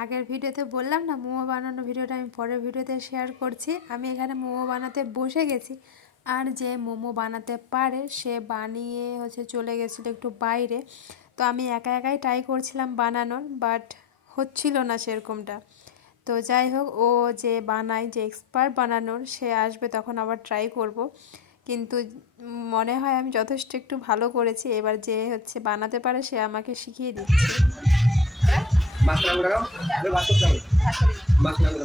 আগের ভিডিওতে বললাম না, মোমো বানানো ভিডিওটা আমি পরের ভিডিওতে শেয়ার করছি। আমি এখানে মোমো বানাতে বসে গেছি। আর যে মোমো বানাতে পারে, সে বানিয়ে হচ্ছে চলে গেছিল একটু বাইরে। তো আমি একা একাই ট্রাই করছিলাম বানানোর বাট হচ্ছিল না সেরকমটা। তো যাই হোক, ও যে বানায়, যে এক্সপার্ট বানানোর, সে আসবে তখন আবার ট্রাই করব। কিন্তু মনে হয় আমি যথেষ্ট একটু ভালো করেছি। এবার যে হচ্ছে বানাতে পারে, সে আমাকে শিখিয়ে দিচ্ছে। মাছ না করে দাও আরে মাছ করতে হবে মাছ না করে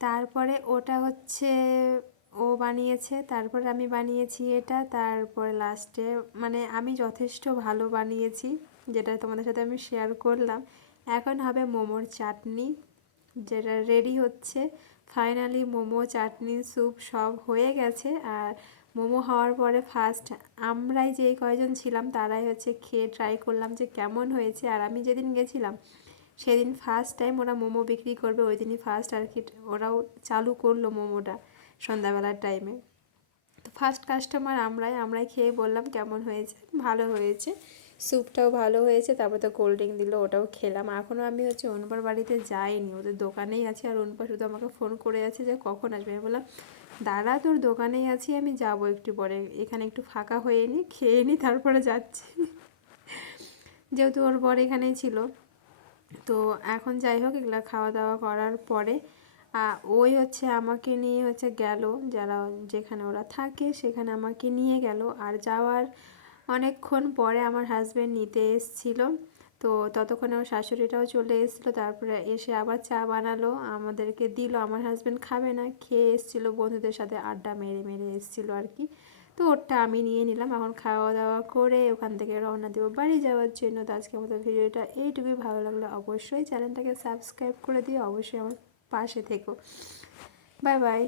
তারপরে ওটা হচ্ছে ও বানিয়েছে, তারপরে আমি বানিয়েছি এটা, তারপরে লাস্টে মানে আমি যথেষ্ট ভালো বানিয়েছি, যেটা তোমাদের সাথে আমি শেয়ার করলাম। এখন হবে মোমোর চাটনি, যেটা রেডি হচ্ছে। ফাইনালি মোমো, চাটনি স্যুপ সব হয়ে গেছে আর মোমো হওয়ার পরে ফার্স্ট আমরাই যেই কয়জন ছিলাম তারাই হচ্ছে খেয়ে ট্রাই করলাম যে কেমন হয়েছে। আর আমি যেদিন গেছিলাম সেদিন ফার্স্ট টাইম ওরা মোমো বিক্রি করবে ওই দিনই ফার্স্ট আর কি ওরাও চালু করল মোমোটা সন্ধ্যাবেলার টাইমে তো ফার্স্ট কাস্টমার আমরাই আমরাই খেয়ে বললাম কেমন হয়েছে? ভালো হয়েছে। স্যুপটাও ভালো হয়েছে, তারপর তো কোল্ড ড্রিঙ্ক দিল, ওটাও খেলাম। এখনও আমি হচ্ছে অনুপার বাড়িতে যাইনি, ওদের দোকানেই আছি আর অনুপা শুধু আমাকে ফোন করে আছে যে কখন আসবে। আমি বললাম, দাঁড়া, তোর দোকানেই আছি, আমি যাব একটু পরে। এখানে একটু ফাঁকা হয়ে নি, খেয়ে নি, তারপরে যাচ্ছি। যেহেতু ওর বর এখানেই ছিল তো এখন যাই হোক, এগুলো খাওয়া দাওয়া করার পরে ওই হচ্ছে আমাকে নিয়ে হচ্ছে গেল, যারা যেখানে ওরা থাকে সেখানে আমাকে নিয়ে গেল। আর যাওয়ার অনেকক্ষণ পরে আমার হাজব্যান্ড নিতে এসছিল। তো ততক্ষণে ওর শাশুড়িটাও চলে এসেছিল, তারপরে এসে আবার চা বানালো, আমাদেরকে দিল। আমার হাজব্যান্ড খাবে না, খেয়ে এসেছিল, বন্ধুদের সাথে আড্ডা মেরে মেরে এসেছিল আর কি। তো ওরটা আমি নিয়ে নিলাম। এখন খাওয়া দাওয়া করে ওখান থেকে রওনা দেবো বাড়ি যাওয়ার জন্য। তো আজকে আমাদের ভিডিওটা এইটুকুই। ভালো লাগল অবশ্যই চ্যানেলটাকে সাবস্ক্রাইব করে দিয়ে অবশ্যই আমার পাশে থেকো। Bye bye.